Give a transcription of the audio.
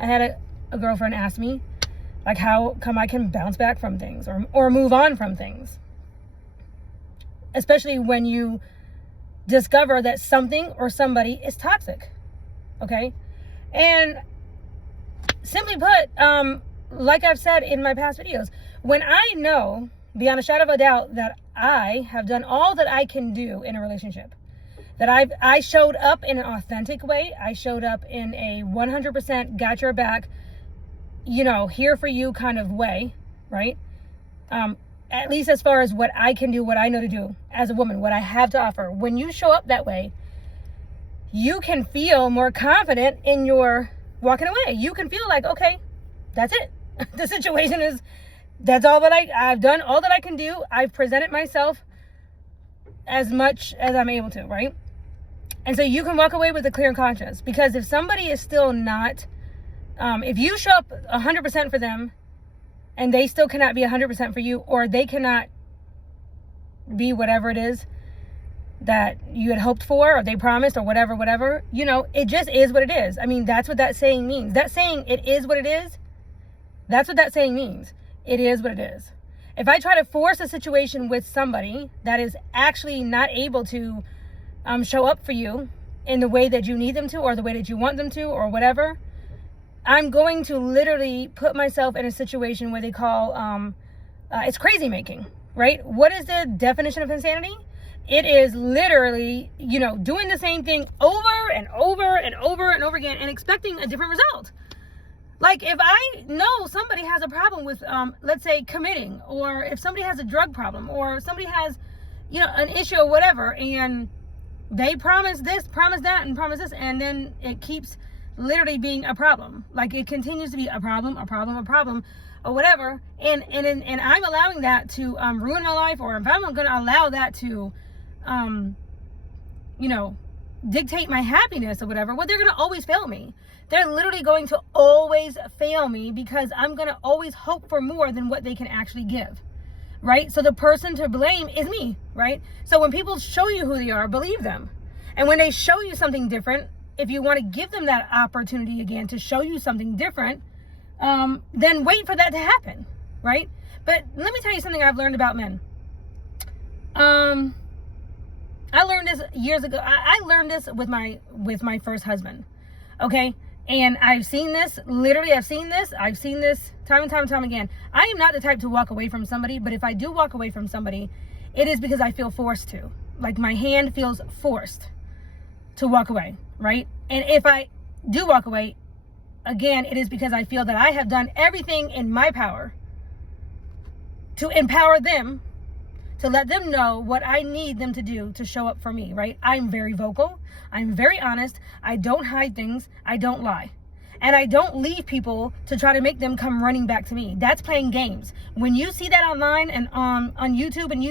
I had a girlfriend ask me, like, how come I can bounce back from things or move on from things? Especially when you discover that something or somebody is toxic. Okay? And simply put, like I've said in my past videos, when I know beyond a shadow of a doubt that I have done all that I can do in a relationship, that I showed up in an authentic way, I showed up in a 100% got your back, here for you kind of way, right? At least as far as what I can do, what I know to do as a woman, what I have to offer. When you show up that way, you can feel more confident in your walking away. You can feel like, okay, that's it. The situation is, that's all that I've done, all that I can do. I've presented myself as much as I'm able to, right? And so you can walk away with a clear conscience, because if somebody is still not, if you show up 100% for them and they still cannot be 100% for you, or they cannot be whatever it is that you had hoped for, or they promised, or whatever, it just is what it is. I mean, that's what that saying means. That saying, it is what it is, that's what that saying means. It is what it is. If I try to force a situation with somebody that is actually not able to show up for you in the way that you need them to, or the way that you want them to, or whatever, I'm going to literally put myself in a situation where they call, it's crazy making, right? What is the definition of insanity? It is literally, doing the same thing over and over and over and over again and expecting a different result. Like, if I know somebody has a problem with, let's say, committing, or if somebody has a drug problem, or somebody has, an issue or whatever, and they promise this, promise that, and promise this, and then it keeps literally being a problem. Like, it continues to be a problem, or whatever, and I'm allowing that to ruin my life, or if I'm going to allow that to, dictate my happiness or whatever, well, they're going to always fail me. They're literally going to always fail me, because I'm going to always hope for more than what they can actually give, right? So the person to blame is me, right? So when people show you who they are, believe them. And when they show you something different, if you want to give them that opportunity again to show you something different, then wait for that to happen, right? But let me tell you something I've learned about men. I learned this years ago. I learned this with my first husband, okay? And I've seen this time and time again. I am not the type to walk away from somebody, but if I do walk away from somebody, it is because I feel forced to. Like, my hand feels forced to walk away, right? And if I do walk away, again, it is because I feel that I have done everything in my power to empower them, to let them know what I need them to do to show up for me, right? I'm very vocal. I'm very honest. I don't hide things. I don't lie. And I don't leave people to try to make them come running back to me. That's playing games. When you see that online and on YouTube, and